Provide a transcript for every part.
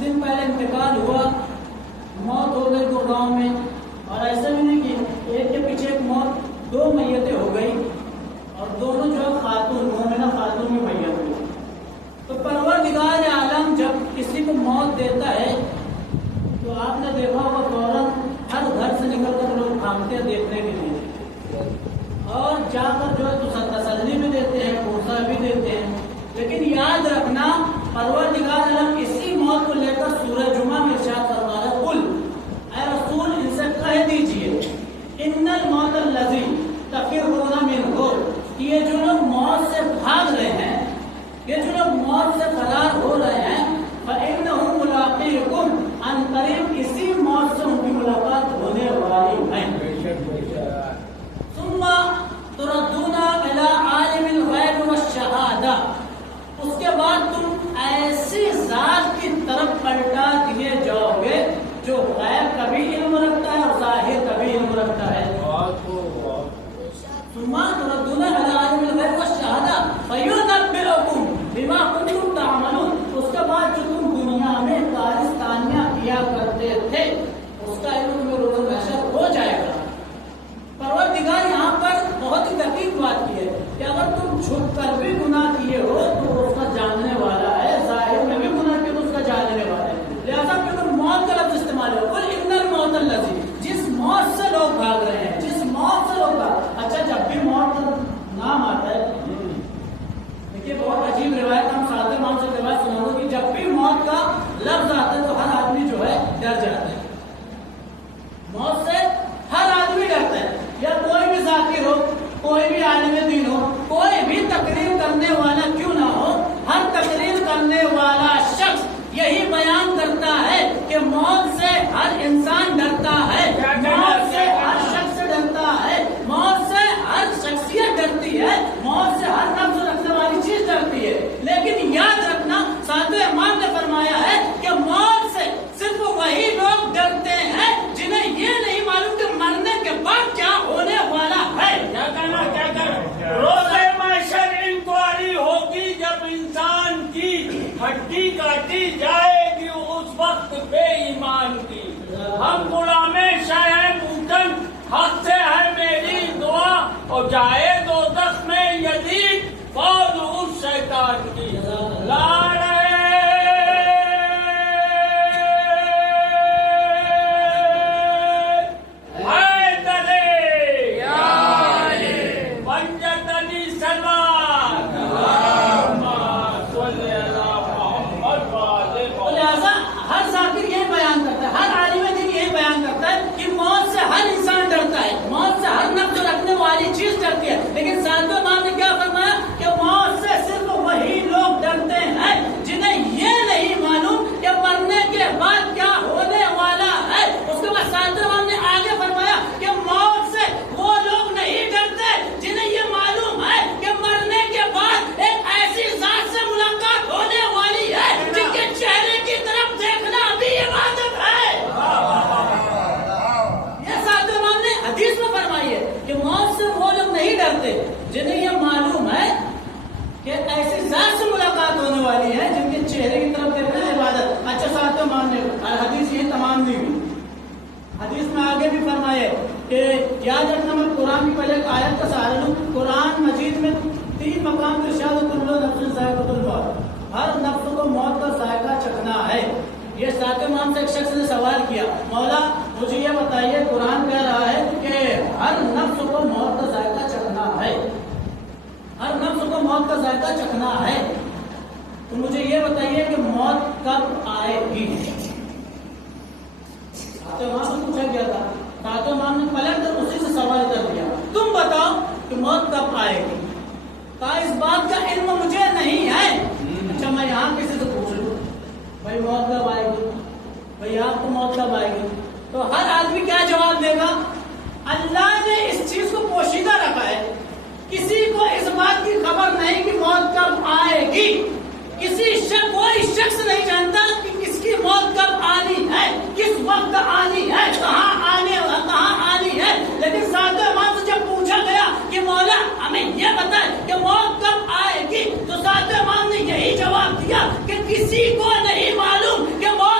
دن پہلے انتقال ہوا، موت ہو گئی دو گاؤں میں، اور ایسا بھی نہیں کہ ایک کے پیچھے ایک موت، دو میتیں ہو گئی اور دونوں جو ہے خاتون، مومنہ خاتون کی میت ہوئی۔ تو پروردگار عالم جب کسی کو موت دیتا ہے تو آپ نے دیکھا ہوگا فوراً ہر گھر سے نکل کر لوگ بھاگتے ہیں دیکھنے کے لیے، اور جا کر جو ہے تو تسلی بھی دیتے ہیں، حوصلہ بھی دیتے ہیں۔ لیکن یاد رکھنا پروردگار عالم اسی موت کو لے کر سورہ جمعہ میں ارشاد فرما رہا ہے، قل اے رسول ان سے کہہ دیجئے ان الموت الذی تفرون منہ، یہ جو لوگ موت سے بھاگ رہے ہیں، یہ جو لوگ موت سے فرار ہو رہے ہیں، فإنہ ملاقیکم، ان قریب اسی موت سے ان کی ملاقات ہونے والی ہے۔ ثم تردون الی عالم الغیب والشہادہ، اس کے بعد تم ایسی ذات کی طرف پلٹا دیے جاؤ گے جو غیب کا بھی علم رکھتا ہے اور ظاہر کا بھی علم رکھتا ہے۔ ثم تردون الی عالم الغیب والشہادہ فینبئکم بما کنتم تعملون، اس کے بعد جو تم دنیا میں کارستانیاں کیا کرتے تھے اس کا علم تمہیں روز محشر ہو جائے گا۔ پروردگار یہاں پر بہت ہی دقیق بات کی ہے کہ اگر تم چھپ کر بھی گناہ کیے ہو تو اس کا جاننے والا ہے، ظاہر میں بھی گناہ کیے تو اس کا جاننے والا ہے، لہذا پھر اگر موت کا لفظ استعمال ہو، قل ان الموت الذی، جس موت سے لوگ بھاگ رہے ہیں، جس موت سے لوگ بھاگ، اچھا جب بھی موت کا نام آتا ہے، دیکھیے بہت عجیب روایت، ہم ساتھ امام سے روایت سنا دو کہ جب بھی موت کا لفظ آتا ہے تو ہر آدمی جو ہے ڈر جاتا ہے، موت سے ہر آدمی ڈرتا ہے، یا کوئی بھی ذاکر ہو، کوئی بھی عالم دین ہو، کوئی بھی تقریر کرنے والا کیوں نہ ہو، ہر تقریر کرنے والا شخص یہی بیان کرتا ہے کہ موت سے ہر انسان ڈرتا ہے، موت سے ہر شخص ڈرتا ہے، موت سے ہر شخصیت ڈرتی ہے، موت سے ہر نفس رکھنے والی چیز ڈرتی ہے۔ لیکن یاد رکھنا ساتویں امام نے فرمایا ہے کہ موت سے صرف وہی لوگ ڈرتے ہیں جنہیں یہ نہیں معلوم کہ مرنے کے بعد کیا ہونے والا ہے۔ کیا کہنا روز محشر انکوائری ہوگی، جب انسان کی ہڈی کاٹی جائے گی اس وقت بے ایمان کی۔ ہم غلام شاہ موٹن، حق سے ہے میری دعا، اور جائے دوزخ میں یزید فوج اس شیطان کی۔ لاڑے لیکن ساتویں امام نے کیا فرمایا کہ موت سے صرف وہی لوگ ڈرتے ہیں جنہیں یہ نہیں معلوم کہ مرنے کے بعد کیا ہونے والا ہے۔ اس کے بعد ساتویں امام نے آگے فرمایا کہ موت سے وہ لوگ نہیں ڈرتے جنہیں یہ معلوم ہے کہ مرنے کے بعد ایک ایسی ذات سے ملاقات ہونے والی ہے جن کے چہرے کی طرف دیکھنا بھی عبادت ہے۔ یہ ساتویں امام نے حدیث میں فرمائی ہے کہ موت سے وہ لوگ نہیں ڈرتے جنہیں یہ معلوم ہے کہ ایسی ذات سے ملاقات ہونے والی ہے جن کے چہرے کی طرف دیکھنا ہے عبادت۔ اچھا ساتھ مان لے، حدیث یہ تمام نہیں ہوئی، حدیث میں آگے بھی فرمائے کہ یاد رکھنا، میں قرآن کی پہلے ایک آیت کا سہارا لوں۔ قرآن مجید میں 3 مقام ارشاد کل نفس ذائقۃ الموت، ہر نفس کو موت کا ذائقہ چکھنا ہے۔ یہ ساتویں امام سے ایک شخص نے سوال کیا، مولا مجھے یہ بتائیے، قرآن کہہ رہا ہے کہ ہر نفس کو موت کا ذائقہ چکھنا ہے، ہر نفس کو موت کا ذائقہ چکھنا ہے، تو مجھے یہ بتائیے کہ موت کب آئے گی؟ ساتویں امام سے پوچھا گیا تھا، ساتویں امام نے پلٹ کر اسی سے سوال کر دیا، تم بتاؤ کہ موت کب آئے گی؟ کہا اس بات کا علم مجھے نہیں ہے۔ اچھا میں یہاں کسی سے پوچھ لوں، بھائی موت کب آئے گی، بھائی آپ کو موت کب آئے گی؟ تو ہر آدمی کیا جواب دے گا؟ اللہ نے اس چیز کو پوشیدہ رکھا ہے، کسی کو اس بات کی خبر نہیں کہ موت کب آئے گی، کوئی شخص نہیں جانتا کہ کس کی موت کب آنی ہے، کس وقت آنی ہے، کہاں آنی ہے۔ لیکن ساتویں امام سے جب پوچھا گیا کہ مولا ہمیں یہ بتائے کہ موت کب آئے گی، تو ساتویں امام نے یہی جواب دیا کہ کسی کو نہیں معلوم کہ موت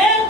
1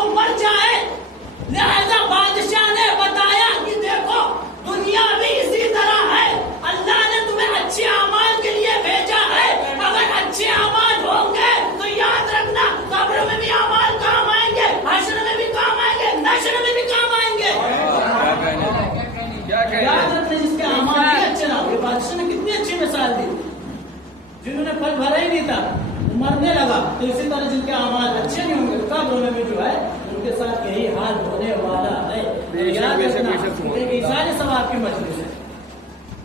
وہ مر جائے. لہذا بادشاہ نے بتایا کہ دیکھو دنیا بھی اسی طرح ہے. اللہ نے تمہیں اچھے اعمال کے لیے بھیجا ہے. اگر اچھے اعمال ہوں گے تو یاد رکھنا قبر میں بھی اعمال کام آئیں گے, حشر میں بھی کام آئیں گے, نشر میں بھی کام آئیں گے. یاد رکھنا جس کے اعمال بھی اچھے نہ ہو. بادشاہ نے کتنی اچھی مثال دی. جنہوں نے پھل بھرا ہی نہیں تھا مرنے لگا, تو اسی طرح جن کے اعمال اچھے نہیں ہوں گے قبر میں جو ہے ان کے ساتھ یہی حال ہونے والا ہے. یاد رکھنا ایک ایسائی ثواب کی مجلس ہے.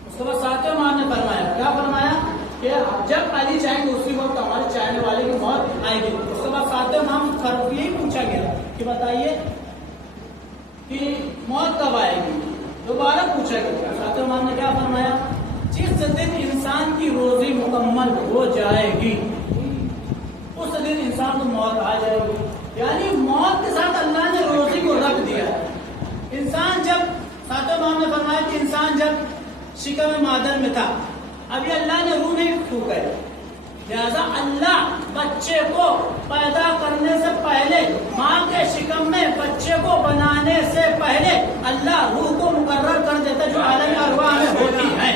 اس کے بعد ساتویں امام نے فرمایا, کیا فرمایا کہ جب علی چاہیں گے اسی وقت ہمارے چاہنے والے کی موت آئے گی. اس کے بعد ساتویں امام یہی پوچھا گیا کہ بتائیے کہ موت کب آئے گی, دوبارہ پوچھا گیا. ساتویں امام نے کیا فرمایا, جس دن انسان کی روزی مکمل ہو جائے گی اس دن انسان کو موت آ جائے گی. یعنی موت کے ساتھ اللہ نے روزی کو رکھ دیا. انسان جب ساتویں امام نے فرمایا کہ انسان جب شکم مادر میں تھا, ابھی اللہ نے روح نہیں پھونک ہے, لہذا اللہ بچے کو پیدا کرنے سے پہلے, ماں کے شکم میں بچے کو بنانے سے پہلے اللہ روح کو مقرر کر دیتا جو عالم ارواح میں ہوتی ہے.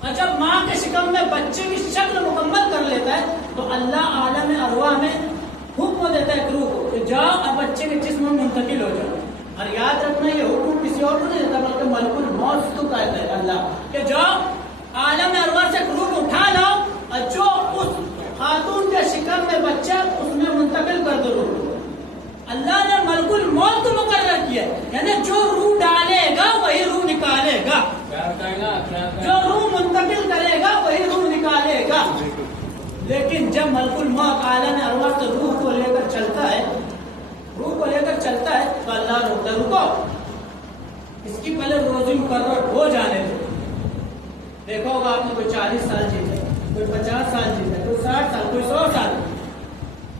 اور جب ماں کے شکم میں بچے کی شکل مکمل کر لیتا ہے تو اللہ عالم ارواح میں حکم دیتا ہے روح کو کہ جاؤ اور بچے کے جسم میں منتقل ہو جاؤ. اور یاد رکھنا یہ حکم کسی اور کو نہیں دیتا بلکہ ملک الموت کو کہتا ہے اللہ کہ جاؤ عالم ارواح سے روح اٹھا لاؤ اور جو اس خاتون کے شکم میں بچہ اس میں منتقل کر دو روح. اللہ نے ملک الموت کو مقرر کیا, یعنی جو روح ڈالے گا وہی روح نکالے گا, جو روح منتقل کرے گا وہی روح نکالے گا. لیکن جب ملک الموت عالم ارواح سے روح کو لے کر چلتا ہے, روح کو لے کر چلتا ہے تو اللہ روکتا ہے, رکو اس کی پہلے روزی مقرر ہو جانے دو. دیکھا ہوگا آپ نے کوئی 40 سال جیتے, کوئی 50 سال جیتا, کوئی 60 سال, کوئی 100 سال,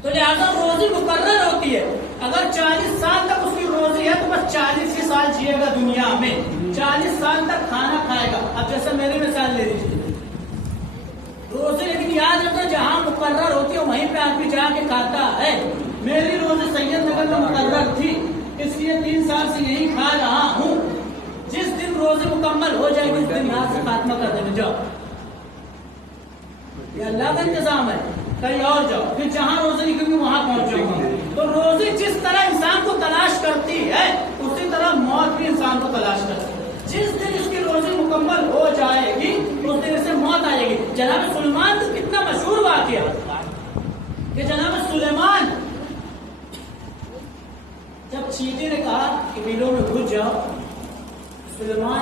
تو لہٰذا روزی مقرر ہوتی ہے. اگر 40 سال تک اس کی روزی ہے تو بس 40 ہی سال جیے گا دنیا میں, 40 سال تک کھانا کھائے گا. اب جیسا میری مثال لے لیجیے روزی, لیکن یاد رکھنا جہاں مقرر ہوتی ہے وہیں پہ آدمی جا کے کھاتا ہے. میری روزی سید نگر میں مقرر تھی, اس لیے 3 سال سے یہی کھا رہا ہوں. جس دن روزی مکمل ہو جائے گی اس دن یہاں سے خاتمہ کر دینے جاؤ. یہ اللہ کا انتظام ہے, کہیں اور جاؤ, پھر جہاں روزی نکلے گی وہاں پہنچ جاؤ گا. تو روزی جس طرح انسان کو تلاش کرتی ہے اسی طرح موت بھی انسان کو تلاش کرتی ہے. جس دن اس کی روزی مکمل ہو جائے گی اس دن اسے موت آئے گی. جناب سلیمان تو کتنا مشہور واقعہ کہ جناب سلیمان جب چیٹی نے کہا کہ بیلوں میں گھس جاؤ, سلیمان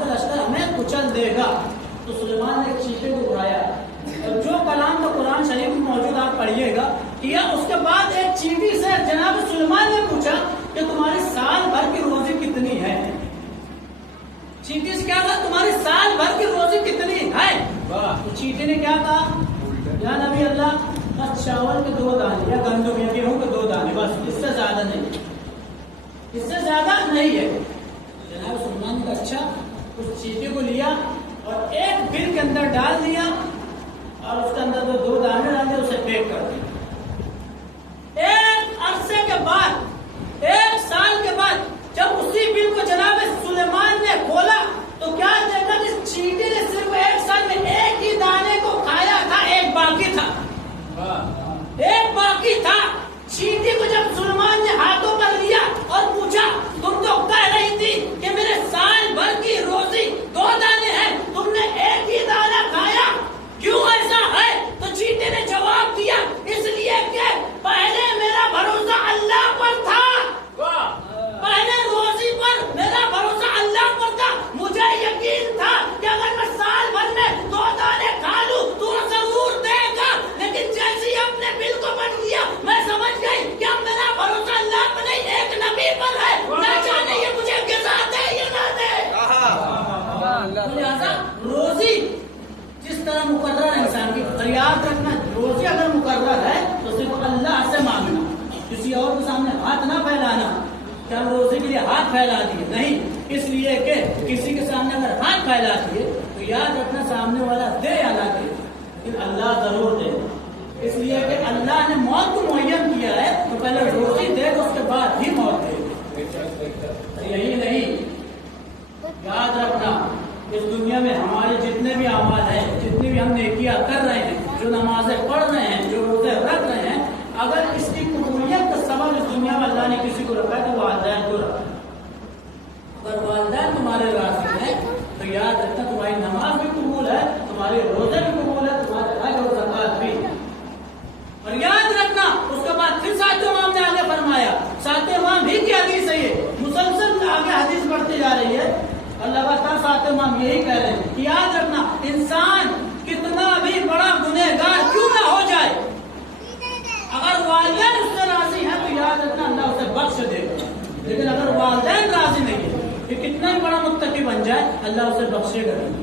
کا لشکر ہمیں کچل دے گا, تو سلیمان نے ایک چیٹے کو اڑایا. اور جو کلام تو قرآن شریف میں موجود آپ پڑھیے گا کیا. اس کے بعد ایک چیٹی سے جناب سلیمان نے پوچھا کہ تمہاری سال بھر کی روزی کتنی ہے. چیٹی سے کیا کہا, تمہاری سال بھر کی روزی کتنی ہے. تو چیٹی نے کیا کہا, یا نبی اللہ بس چاول کے 2 دانے یا گندم یا گیہوں کے 2 دانے, بس اس سے زیادہ نہیں, اس سے زیادہ نہیں ہے. جناب سلیمان نے اچھا اس چیٹی کو لیا اور ایک بل کے اندر ڈال دیا اور اس کے اندر 2 دانے ڈال دیا, اسے پیک کر دیا. ایک عرصے کے بعد, 1 سال کے بعد جب اسی بل کو جناب سلیمان نے کھولا تو کیا دیکھا کہ چیٹی نے صرف 1 سال میں ایک ہی دانے کو کھایا تھا, ایک باقی تھا, ایک باقی تھا. چیٹی کو جب سلیمان نے ہاتھوں پر لیا اور پوچھا تم تو کہہ رہی تھی کہ میرے سال بھر کی روزی 2 دانے ہیں, تم نے ایک ہی دانہ کھایا, کیوں ایسا ہے؟ تو چیٹی نے جواب دیا اس لیے کہ پہلے میرا بھروسہ اللہ پر تھا, پہلے روزی پر میرا بھروسہ اللہ پر تھا. مجھے یقین تھا کہ اگر میں سال بھر میں 2 دانے کھا لوں تو ضرور دے گا, لیکن جیسے ہی اپنے بل کو بن لیا میں سمجھ گئی کہ اب میرا بھروسہ اللہ پر نہیں ایک نبی پر ہے, نہ جانے یہ مجھے غذا دے یا نہ دے. لہٰذا روزی جس طرح مقرر ہے انسان کی, فریاد رکھنا روزی اگر مقرر ہے تو صرف اللہ سے مانگنا, کسی اور کے سامنے ہاتھ نہ پھیلانا کہ ہم روزی کے لیے ہاتھ پھیلا دیے, نہیں. اس لیے کہ کسی کے سامنے اگر ہاتھ پھیلا دیے تو یاد رکھنا سامنے والا دے یا نہ دے لیکن اللہ ضرور دے. اس لیے کہ اللہ نے موت کو معین کیا ہے تمہارے روزے بھی قبول ہے، تمہارے حج اور زکات بھی۔ اور یاد رکھنا اس کے بعد پھر ساتھ امام نے آگے فرمایا، ساتھ امام ہی کی حدیث ہے یہ، مسلسل آگے حدیث بڑھتی جا رہی ہے اور لگاتار ساتھ امام یہی کہہ رہے ہیں کہ یاد رکھنا انسان کتنا بھی بڑا گنہگار کیوں نہ ہو جائے، اگر والدین اس سے راضی ہیں تو یاد رکھنا اللہ اسے بخش دے گا، لیکن اگر والدین راضی نہیں ہے کہ کتنا بھی بڑا متقی بن جائے اللہ اسے بخشے گا نہیں،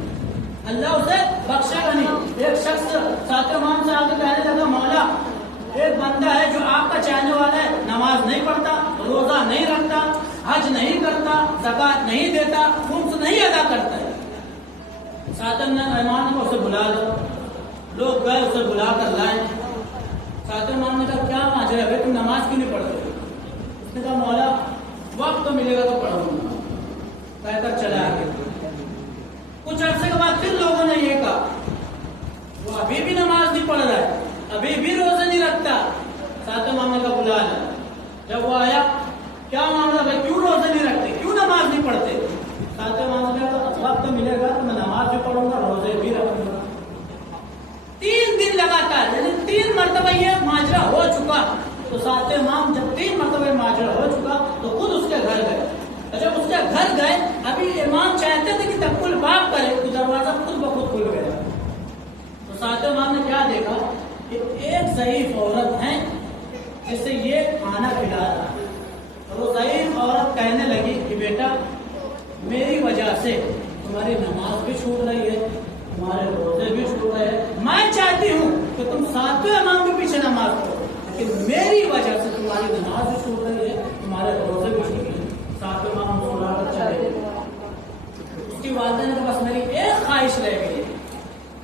اللہ اسے بخشے گا نہیں۔ ایک شخص ساتھ امام سے آگے کہنے لگا، مولا ایک بندہ ہے جو آپ کا چاہنے والا ہے، نماز نہیں پڑھتا، روزہ نہیں رکھتا، حج نہیں کرتا، زکات نہیں دیتا، خمس نہیں ادا کرتا ہے۔ ساتھ امام کو اسے بلا دو، لوگ گئے اسے بلا کر لائے۔ ساتھ امام نے کہا کیا ماجرا ہے، تم نماز کیوں نہیں پڑھتے؟ اس نے کہا مولا وقت تو ملے گا تو پڑھوں گا، کہہ کر چلا گیا۔ کچھ عرصے کے بعد پھر لوگوں نے یہ کہا وہ ابھی بھی نماز نہیں پڑھ رہا ہے، ابھی بھی روزے نہیں رکھتا۔ ساتھ امام نے کہا بلا لا۔ جب وہ آیا کیا معاملہ بھائی، کیوں روزے نہیں رکھتے، کیوں نماز نہیں پڑھتے؟ ساتھ امام نے کہا وقت ملے گا تو میں نماز بھی پڑھوں گا، روزے بھی رکھوں گا۔ 3 دن لگاتار، یعنی 3 مرتبہ یہ ماجرا ہو چکا۔ تو ساتھ امام جب 3 مرتبہ ماجرا ہو چکا تو خود اس کے گھر گئے۔ جب اس کے گھر گئے ابھی امام چاہتے تھے کہ تقل باب کرے تو دروازہ خود بخود کھل گیا۔ تو ساتھ امام نے کیا دیکھا کہ ایک ضعیف عورت ہے جسے یہ کھانا کھلا رہا ہے، اور وہ ضعیف عورت کہنے لگی کہ بیٹا میری وجہ سے تمہاری نماز بھی چھوٹ رہی ہے، تمہارے روزے بھی چھوٹ رہے ہیں، میں چاہتی ہوں کہ تم ساتویں امام کے پیچھے نماز پڑھو، لیکن میری وجہ سے تمہاری نماز بھی چھوٹ رہی ہے، تمہارے روزے بھی چھوٹ رہے ہیں۔ ساتھ امام مسلمان کر چلے گئے۔ اس کی والدہ نے کہا بس میری ایک خواہش رہ گئی ہے،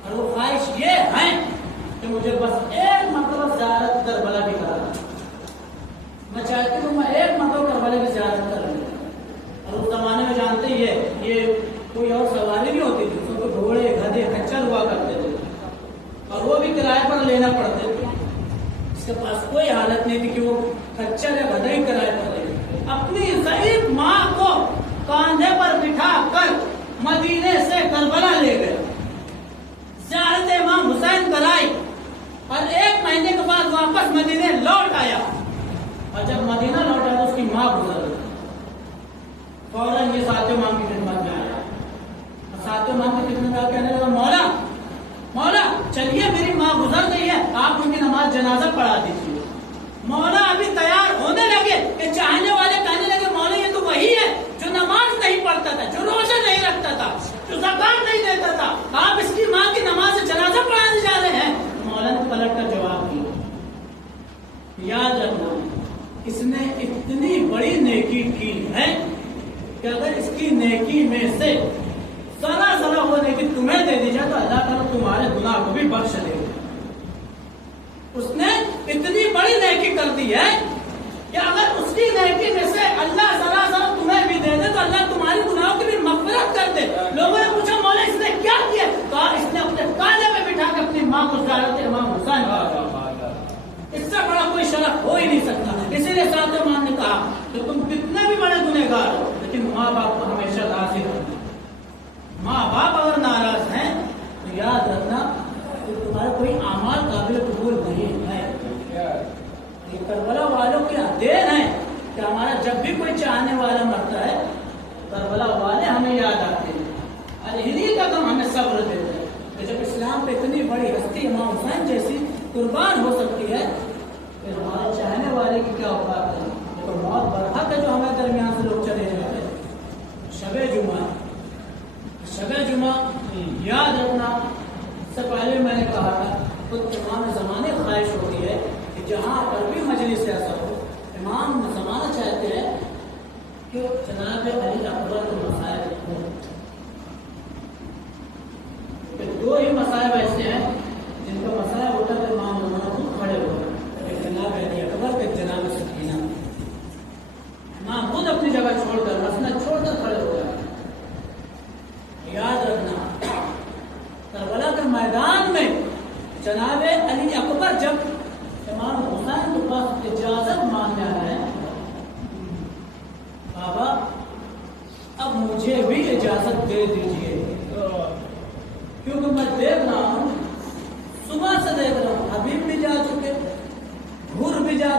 اور وہ خواہش یہ ہے کہ مجھے بس ایک مرتبہ زیارت کربلا بھی کرا، میں چاہتی ہوں میں ایک مرتبہ کربلا کی زیارت کر لوں۔ اور اس زمانے میں جانتے ہی ہے یہ کوئی اور سواری نہیں ہوتی تھی، تو گھوڑے گدھے کچر ہوا کرتے تھے اور وہ بھی کرائے پر لینا پڑتے تھے۔ اس کے پاس کوئی حالت نہیں تھی کہ وہ کچر یا گدھا ہی کرائے پر لے۔ اپنی ضعیف ماں کو کاندھے پر بٹھا کر مدینے سے کربلا لے گئے، زیارت امام حسین کرائی، اور 1 مہینے کے بعد واپس مدینے لوٹ آیا۔ اور جب مدینہ لوٹا تو اس کی ماں گزر گئی۔ فوراً یہ ساتھ امام کی خدمت میں آیا، اور ساتھ امام کی خدمت میں کہنے لگا مولا مولا چلیے میری ماں گزر گئی ہے، آپ ان کی نماز جنازہ پڑھا دیجیے۔ مولا ابھی تیار ہونے لگے کہ چاہنے والے کہنے لگے مولا یہ تو وہی ہے جو نماز نہیں پڑھتا تھا، جو روزے نہیں رکھتا تھا، جو زکات نہیں دیتا تھا، آپ اس کی ماں کی نماز جنازہ پڑھانے جا رہے ہیں۔ مولا نے پلٹ کر جواب دیا، یاد رکھنا اس نے اتنی بڑی نیکی کی ہے کہ اگر اس کی نیکی میں سے ذرا ذرا وہ نیکی تمہیں دے دی جائے تو اللہ تعالیٰ تمہارے گناہ کو بھی بخش دے گا۔ اس نے اتنی بڑی نیکی کر دی ہے کہ اگر اس کی نیکی میں سے اللہ ذرا ذرا تمہیں بھی دے دے تو اللہ تمہاری گناہوں کی بھی مغفرت کر دے۔ لوگوں نے پوچھا مولا اس نے کیا کیا؟ کہا اس نے اپنے کاندھے میں بٹھا کے اپنی ماں کو زیارت امام حسین کیا۔ اس سے بڑا کوئی شرف ہو ہی نہیں سکتا۔ اسی لیے ساتھ امام نے کہا کہ تم کتنے بھی بڑے گنہگار ہو لیکن ماں باپ کو ہمیشہ راضی رکھنا۔ ماں باپ اگر ناراض ہیں تو یاد رکھنا کہ تمہارا کوئی اعمال قابل قبول نہیں ہے۔ یہ کربلا والوں کی دین ہے کہ ہمارا جب بھی کوئی چاہنے والا مرتا ہے کربلا والے ہمیں یاد آتے ہیں، اور انہی کا کم ہمیں صبر دیتے ہیں کہ جب اسلام پہ اتنی بڑی ہستی امام حسین جیسی قربان ہو سکتی ہے پھر ہمارے چاہنے والے کی کیا اوقات ہے۔ تو موت برحق ہے جو ہمارے درمیان سے لوگ چلے جاتے ہیں۔ شب جمعہ یاد رکھنا، اس سے پہلے میں نے کہا تھا خود امام زمانے خواہش ہوتی ہے کہ جہاں پر بھی مجلس ایسا ہو امام زمانہ چاہتے ہیں کہ جناب علی اکبر کے مسائل ہوں۔ 2 ہی مسائل ایسے ہیں جن کا مسائل ہوتا ہے امام زمانہ خود کھڑے ہو ایک جناب علی اکبر کے جناب سکینہ، امام خود اپنی جگہ چھوڑ کر مسند چھوڑ کر کھڑے ہو جائے۔ یاد رکھنا کربلا کے میدان میں جناب علی اکبر جب امام حسین کے پاس اجازت مانگا ہے بابا اب مجھے بھی اجازت دے دیجیے کیونکہ میں دیکھ رہا